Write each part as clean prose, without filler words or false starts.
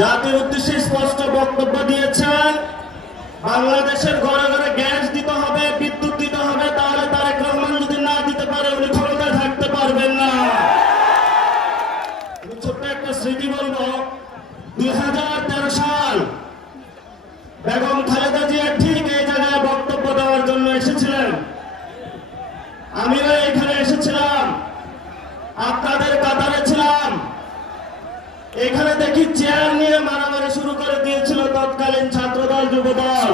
জাতির উদ্দেশ্যে স্পষ্ট বক্তব্য দিয়েছেন। বাংলাদেশের ঘরে ঘরে গ্যাস দিতে হবে, বিদ্যুৎ দিতে হবে, তাহলে তারেক রহমান যদি না দিতে পারে উনি ক্ষমতায় থাকতে পারবেন না। আমি ছোট্ট একটা স্মৃতি বলবো, 2013 সাল বেগম খালেদা জিয়া ঠিক এই জায়গায় বক্তব্য দেওয়ার জন্য এসেছিলেন। আমিও এখানে এসেছিলাম, আপনাদের কাতারে ছিলাম। এখানে দেখি চেয়ার নিয়ে মারামারি শুরু করে দিয়েছিল তৎকালীন ছাত্রদল যুবদল।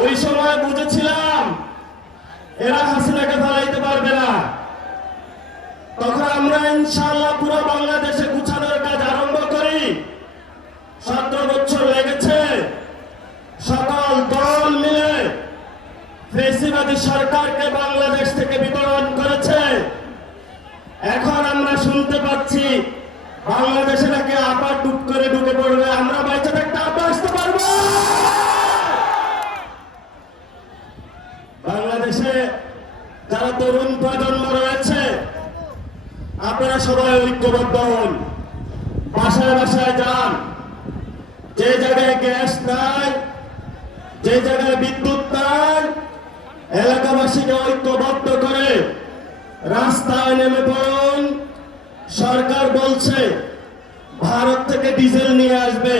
ওই সময় বুঝেছিলাম এরা হাসিনাকে ফেলাইতে পারবে না। তখন আমরা ইনশাআল্লাহ পুরো বাংলাদেশে গুছানোর কাজ আরম্ভ করি। 17 বছর লেগেছে। সকল দল মিলে ফ্যাসিবাদী সরকারকে বাংলাদেশ থেকে বিতাড়ন করেছে। এখন আমরা শুনতে পাচ্ছি বাংলাদেশে নাকি আবার ডুব করে ঢুকে পড়বে। আমরা বাইচে থাকতে আবার আসতে পারবো? বাংলাদেশে যারা তরুণ প্রজন্ম রয়েছে, আপনারা সবাই ঐক্যবদ্ধ হন, বাসায় বাসায় যান। যে জায়গায় গ্যাস নাই, যে জায়গায় বিদ্যুৎ নাই, এলাকাবাসীকে ঐক্যবদ্ধ করে রাস্তায় নেমে পড়ুন। সরকার বলছে ভারত থেকে ডিজেল নিয়ে আসবে।